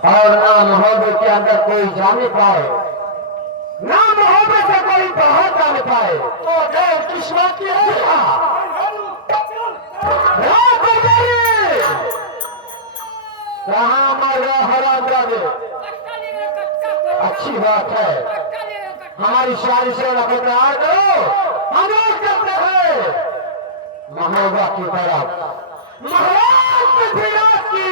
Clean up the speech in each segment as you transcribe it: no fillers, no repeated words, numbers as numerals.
और ना मोहब्बत के अंदर कोई जाने पाए, ना मोहब्बत से कोई बाहर जाने पाए। तो किस्मत की है। कहाँ मर गया हराम जाने। अच्छी बात है, हमारी शादी से रखो तैयार करो, हम लोग करते हैं मोहब्बत की तरफ। मोहब्बत की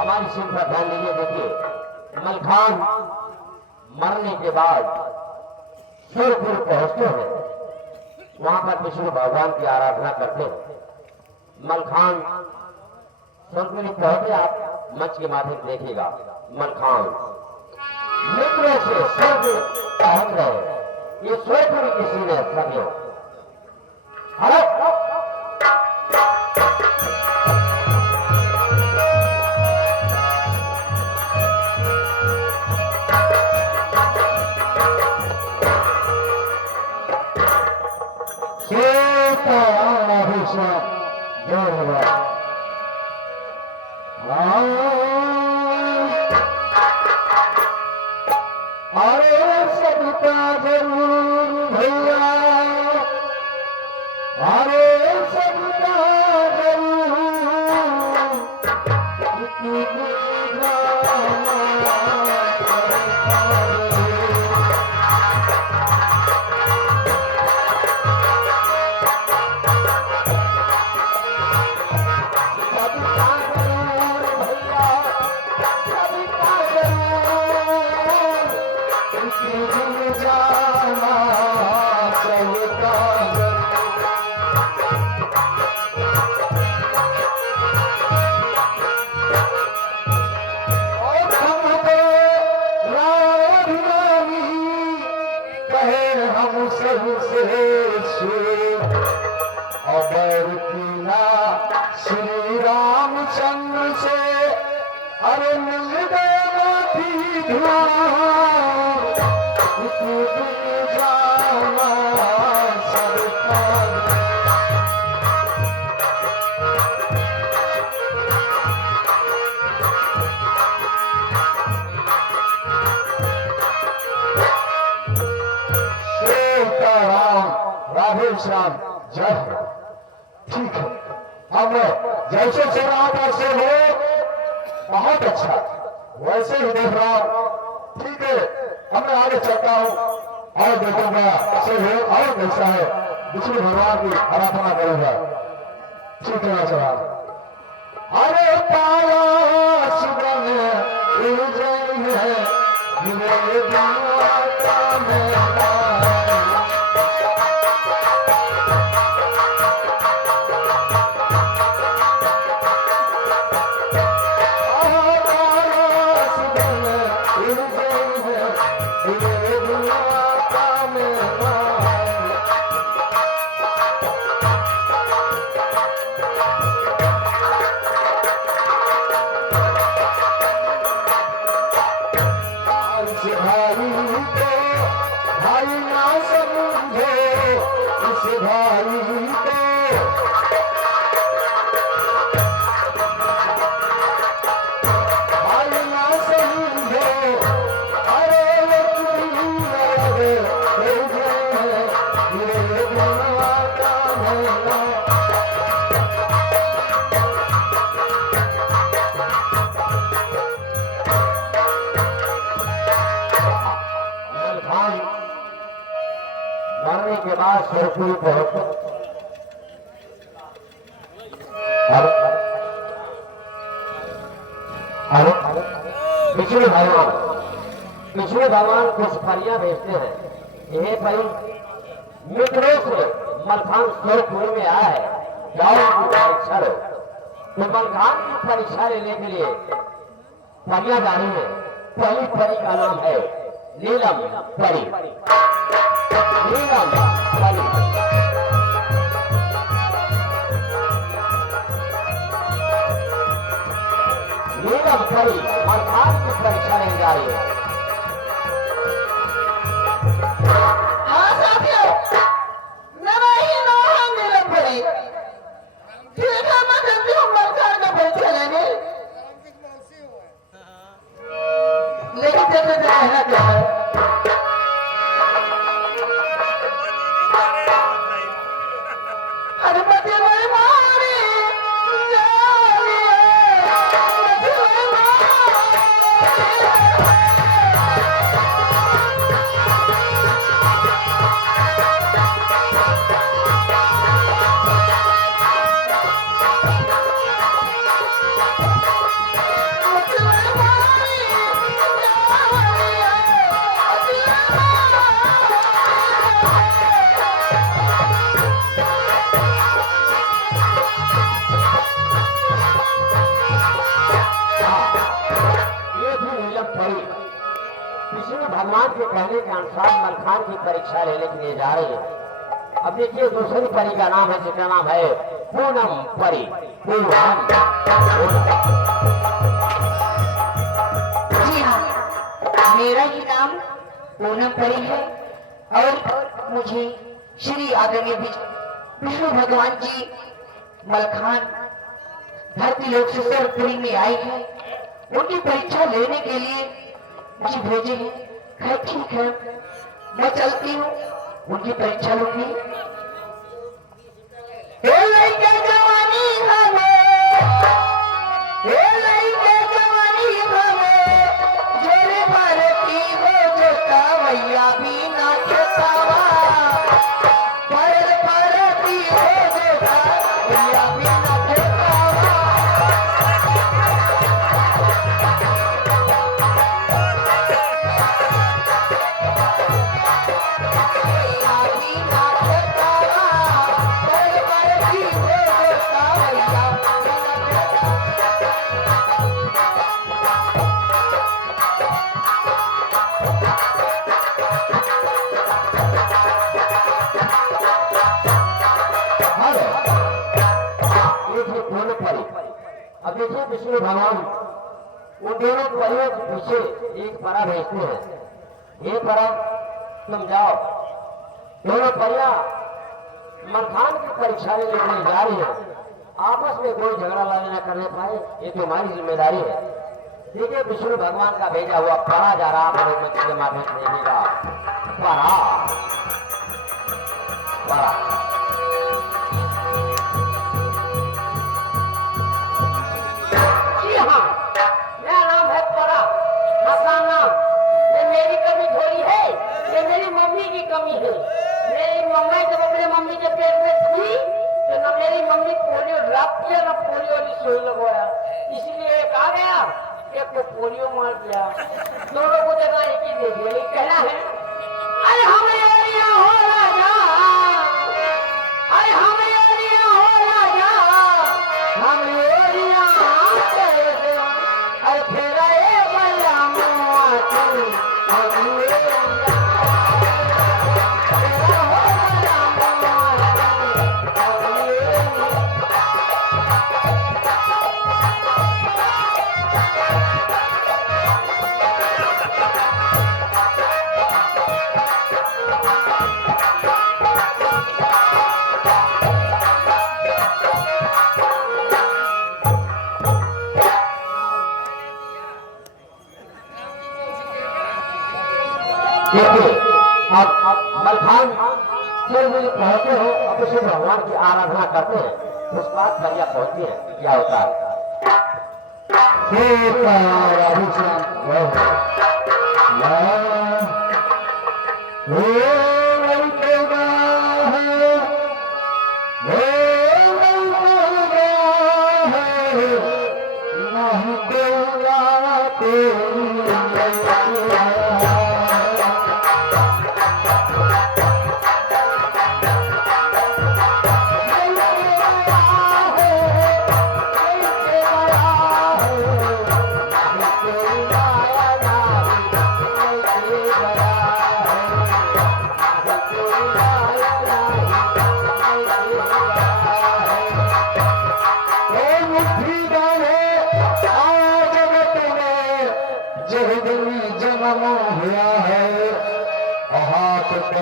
हमारी सुन पर ध्यान दीजिए। देखिए, मलखान मरने के बाद सुरपुर पहुंचते हैं, वहां पर विष्णु भगवान की आराधना करते हैं। मलखान सुरपुर पहुंचे, आप मंच के माध्यम देखिएगा। मलखान मित्रों से सुरपुर पहुंच रहे, ये सुरपुर किसी ने समझो। हेलो अरे सबका जरूर भैया, अरे सबका जरूर श्री रामचंद्र से अरे मिल गया माफी राधे श्याम जय। ठीक है, हम जैसे चला वैसे हो, बहुत अच्छा, वैसे ही देख रहा हूं। ठीक है, अब मैं आगे चलता हूं और देखूंगा से हो और कैसा है, विष्णु भगवान की आराधना करूंगा। ठीक है चला। अरे पाया सुगम मरने के बाद सुरपुर पहुंचे। विष्णु भगवान कुछ फलियां भेजते हैं। यह भाई मित्रों से मलखान सुरपुर में आया है, जाओ उनकी परीक्षा लो। तो मलखान की परीक्षा लेने के लिए फलियां जा रही है। पहली फली का नाम है नीलम फली। नीलम फली कहने के अनुसार मलखान की परीक्षा लेने के लिए जा रही है। अब देखिए दूसरी परी का नाम है, जिसका नाम है पूनम परी। पूनम। जी हाँ, मेरा ही नाम पूनम परी है और मुझे श्री आदरणीय विष्णु भगवान जी मलखान धरती लोक से सरपुरी में आई है, उनकी परीक्षा लेने के लिए मुझे भेजे हैं। खैर ठीक है, मैं चलती हूँ, उनकी परीक्षा लूंगी। अब देखिए विष्णु भगवान उन दोनों परियों के पीछे एक परा भेजते हैं। ये परा तुम जाओ, दोनों परियां मलखान की परीक्षा लेने के लिए जा रही है। आपस में कोई झगड़ा लड़ाई न करने पाए, ये तुम्हारी जिम्मेदारी है। देखिए विष्णु भगवान का भेजा हुआ परा जा रहा है मंत्री के माध्यम से देखेगा। परा परा कमी है। मेरी मम्मी जब अपने मम्मी के पेट में थी तो न मेरी मम्मी पोलियो ड्रॉप किया न पोलियो वाली सुई लगवाया, इसलिए एक आ गया, एक को पोलियो मार दिया, दोनों को जगह एक ही दे दिया। कहना है अरे हमें हो राजा, अरे हमें हो राजा, हमें अरे फेरा देखिए आप मलखान पहुंचते हो, अब विष्णु भगवान की आराधना करते हैं, उस बात पर यह पहुंचती है। क्या होता है?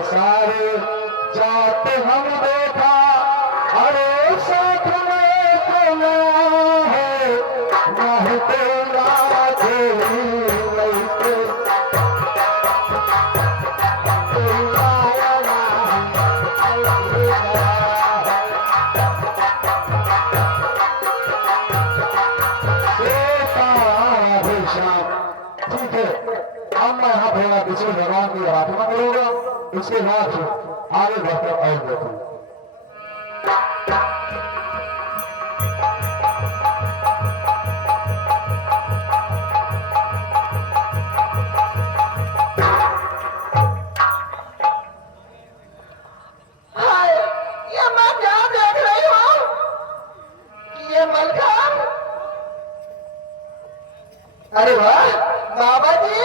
सारे जाते हम देखा, अरे साथ में कोना है, नहीं तेरा तेरी लैके ठीक है। अब मैं यहाँ भेड़ा विष्णु भगवान की आराधना करूंगा, इसके बाद आगे बढ़कर और देखूं। ये मैं क्या देख रही हूँ? ये मलखान, अरे वाह बाबा जी,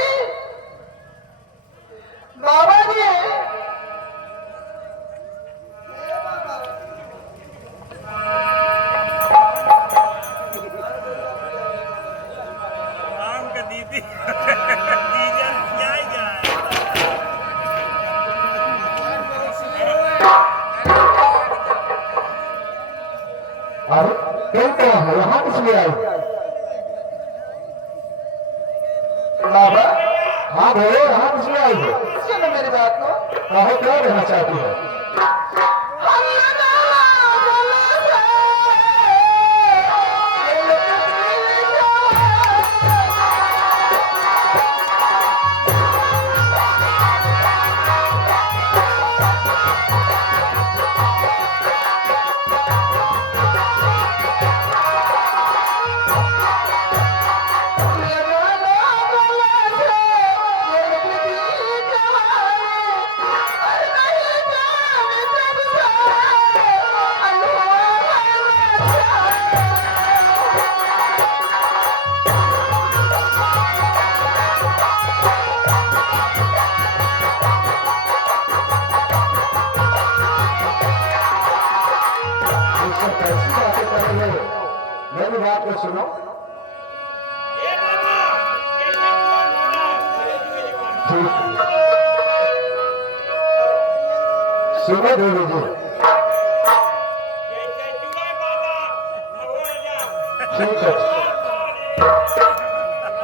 अरे तुम कौन हो, यहाँ किस लिए आई? बाबा हाँ बोलो, यहाँ किस लिए आई हो? सुनो मेरी बात को। कहो क्या कहना चाहती है? कैसी बातें कर रहे हो? मेरी बात को सुनो। ठीक सुनो देवी जी, ठीक है।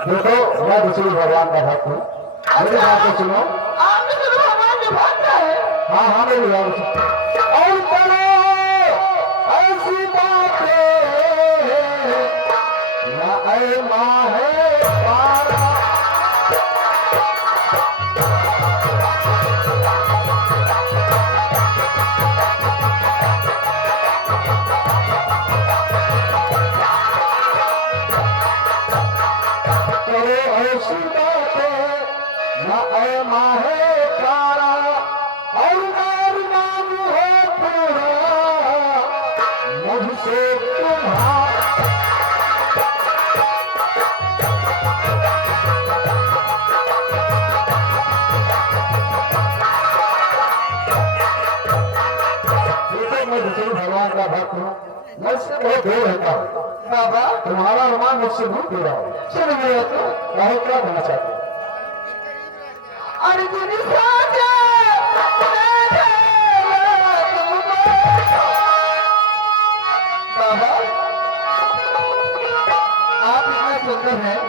देखो मैं दूसरी भगवान का भक्त हूँ, मेरी बात को सुनो। आपने तो भगवान में भक्त है। हाँ हाँ मेरी बात को सुनो। और करो ऐसी बातें ना ऐ माँ है पारा। करो ऐसी बातें ना ऐ माँ है पारा, और नाम हो पूरा मुझसे तुम्हारा। देखो मैं दूसरे भगवान का भक्त हूँ, मैं इससे बहुत दूर रहता हूँ। बाबा तुम्हारा अनुमान मुझसे दूर दे रहा हूँ। सुनो मेरा तो। कहो क्या कहना चाहते हो? अर्जुन साजा बाबा आप इतना सुंदर हैं।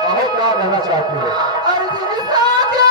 कहो क्या कहना चाहते हो? अर्जुन साजा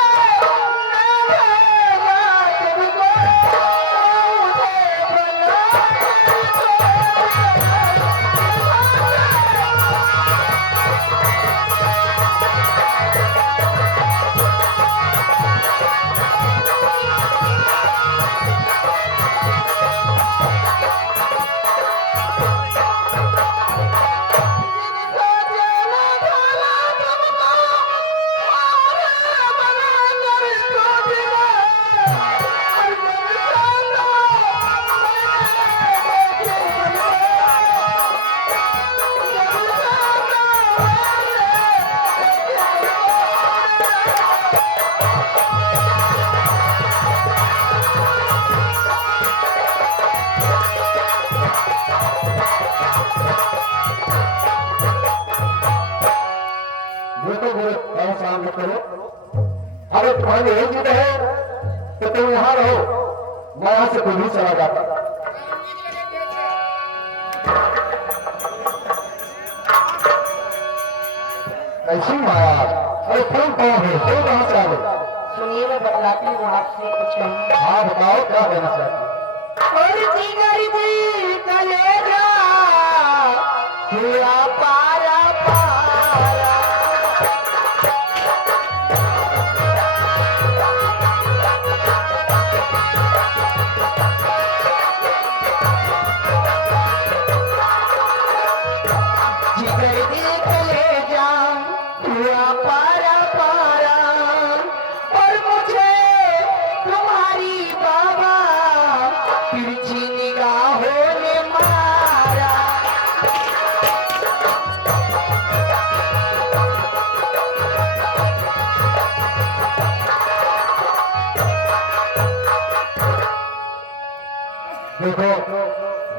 देखो मेरे परेशान मत करो। अरे तुम्हारे यही जिद है तो तुम यहाँ रहो, मैं यहाँ से खुद ही चला जाता। ऐसी माया, अरे तुम कौन हो, तुम कहाँ से आ गए? सुनिए मैं बतलाती हूँ आपसे कुछ नहीं। हाँ बताओ क्या कहना चाहते हो? और जिगर दी कलेजा हुआ पारा पारा। जिगर दी कलेजा हुआ पारा पारा, और मुझे तुम्हारी बाबा तिरछी निगाहों ने मारा। देखो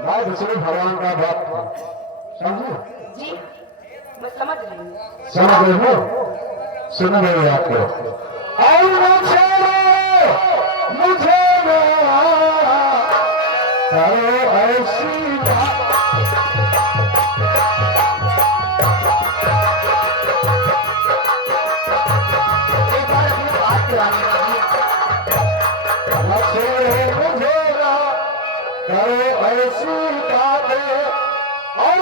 मैं दूसरे भगवान का भक्त हूँ, समझो? जी मैं समझ रही हूँ। समझ रहे हो? सुनो मेरी बात को। और मुझे करो ऐसी बात। एक बार अपनी बात कराने का छोड़ो मुझे ना, करो ऐसी बातें और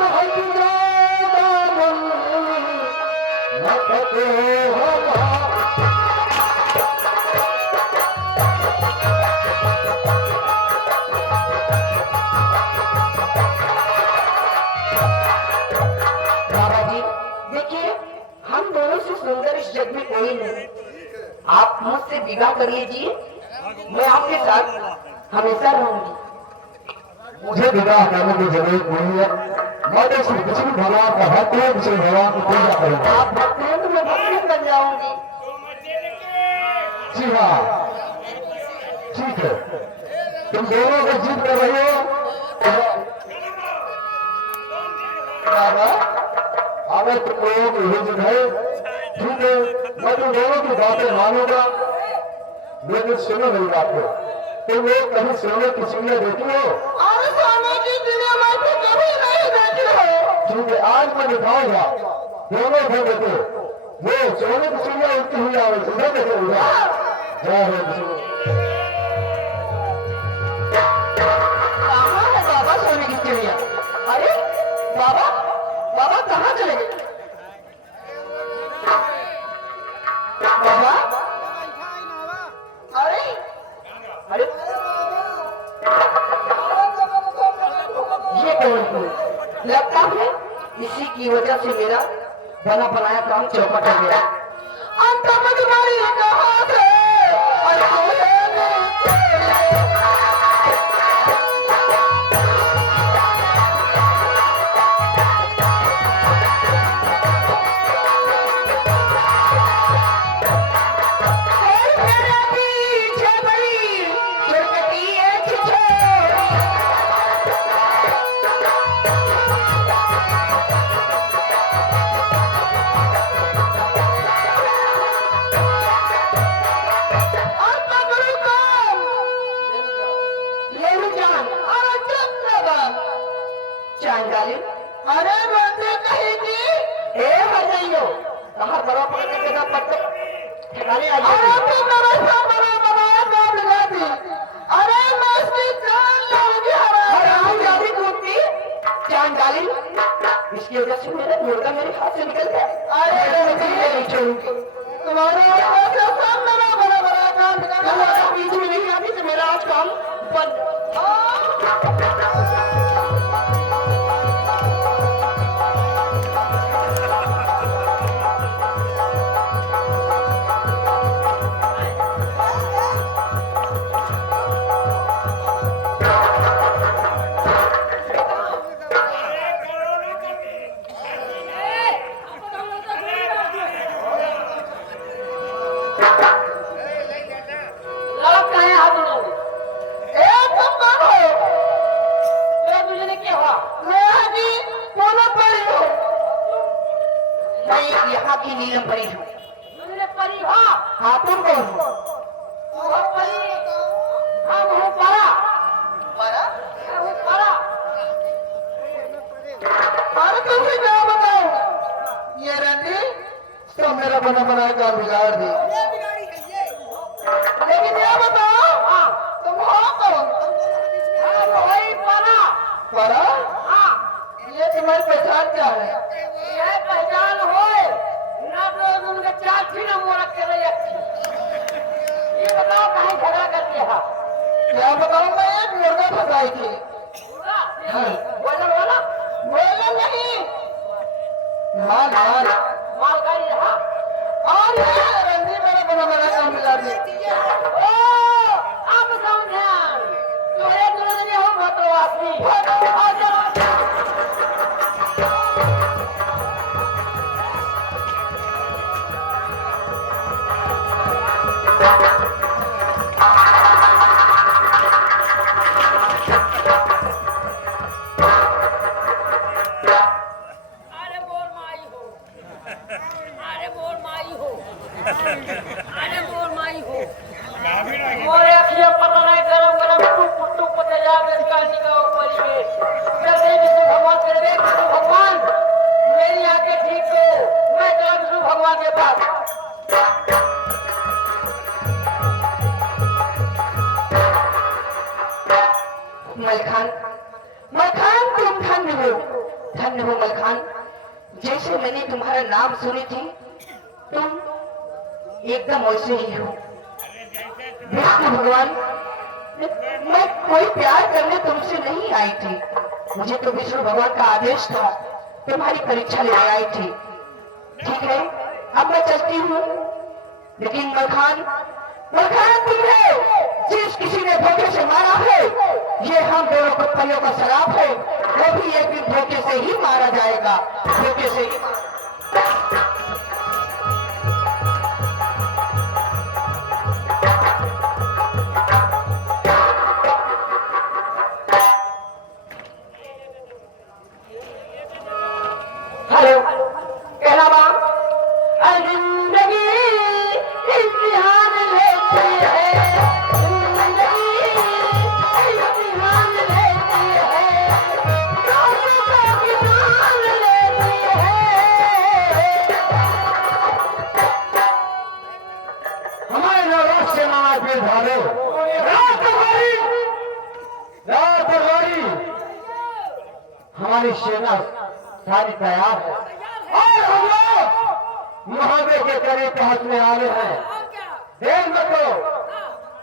न करो हवा। बाबा जी देखिए, हम दोनों से सुंदर इस जग में कोई नहीं। आप मुझसे विवाह करिए जी, मैं आपके साथ हमेशा रहूंगी। मुझे विवाह करने की जरूरत नहीं है। मैं तो श्री कृष्ण भगवान का भक्त हूँ, श्री भगवान की पूजा करूंगा। आप भक्त हैं तो मैं भक्ति कर जाऊंगी। जी हाँ, ठीक है। तुम दोनों को जीत कर रही हो बाबा, अगर तुम लोगों की हिम्मत है, ठीक है, मैं तुम दोनों की बातें मानूंगा। लेकिन सुनो मेरी बात को, तुम लोग कभी सोने की चिड़िया देखी हो? और सोने की चिड़िया मैं तो कभी नहीं देखी हो। ठीक है, आज मैं दिखाऊंगा। दोनों घर देखो, वो सोने की चिड़िया उड़ती हुई आ रही, उधर देखो, उधर। जय हो कृष्ण। कहाँ है बाबा सोने की चिड़िया? अरे बाबा, बाबा कहाँ चले गए? बाबा, अरे अरे ये कौन है? लगता है इसी की वजह से मेरा बना बनाया काम चौपट हो गया। अंत में तुम्हारी कहाँ से? अरे बंदे कहीं की हे भजाइयो कहाँ बड़ा पकड़ने के ना पड़ते ठिकाने आ गए। अरे तुम मेरे साथ बड़ा काम लगा दी। अरे मैं इसकी जान लूंगी। हराम जाती कूदती जान डाली, इसकी वजह से मेरा मुर्गा मेरे हाथ से निकल गया। अरे मैं नहीं छोड़ूंगी तुम्हारे साथ बड़ा काम लगा। बीच में नहीं आती तो मेरा आज काम बंद। नीलम परी हूँ। परी हो? हाँ तुम कौन हो? परी हम हूँ परा। परा? मैं हूँ परा। अरे तुमसे क्या बताओ? ये रंडी तो मेरा बना बनाया काम बिगाड़ दी। लेकिन ये बताओ, हाँ तुम हो कौन? वही परा। परा? हाँ। ये तुम्हारी पहचान क्या है? यह पहचान हो ना तो उनका चार थी ना मोरा कर रही अच्छी। ये बताओ कहीं झगड़ा करती है? क्या बताऊं, मैं एक मुर्गा फंसाई थी। बोला बोला नहीं, माल माल माल का ही रहा। और ये रंडी मेरा बना बना काम मिला दी। ओ आप समझा तो एक दूसरे हो भद्रवासी। अरे मोर माई हो। मलखान, मलखान तुम धन्य हो मलखान। जैसे मैंने तुम्हारा नाम सुनी थी तुम एकदम वैसे ही हो। विष्णु भगवान, मैं कोई प्यार करने तुमसे नहीं आई थी, मुझे तो विष्णु भगवान का आदेश था, तुम्हारी परीक्षा लेने आई थी। ठीक है, अब मैं चलती हूँ, लेकिन मलखान, मलखान तुम्हें जिस किसी ने धोखे से मारा है, ये हम दोनों पत्नियों का शराब है, वो भी एक दिन धोखे से ही मारा जाएगा, धोखे से ही। हेलो, कहना बाम, जिंदगी इम्तिहान लेती है, जिंदगी इम्तिहान लेती है, दोनों का इम्तिहान लेती है। हमारे नवाज से नाराज पे धारे रात गाड़ी हमारी सेना सारी तैयार है और हम लोग महादेव के करीब पहुंचने वाले हैं। देर मत करो,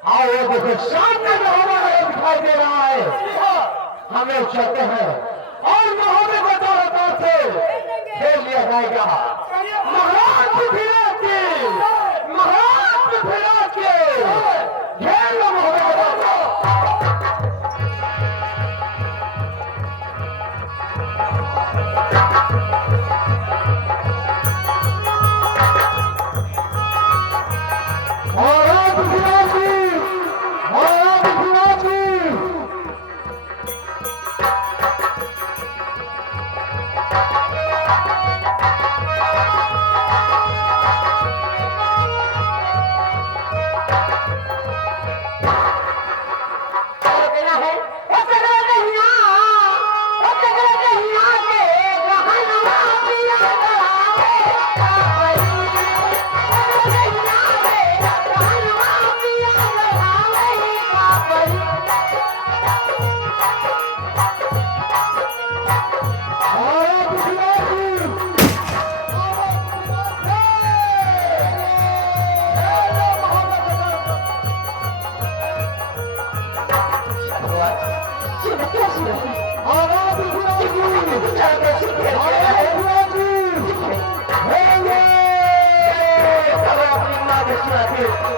आओ ये देखो सामने जो हमारा दिखाई दे रहा है, हमें चलते हैं और महादेव को चारों तरफ से घेर लिया जाएगा। महाराज फिरा के घेर लो महादेव को।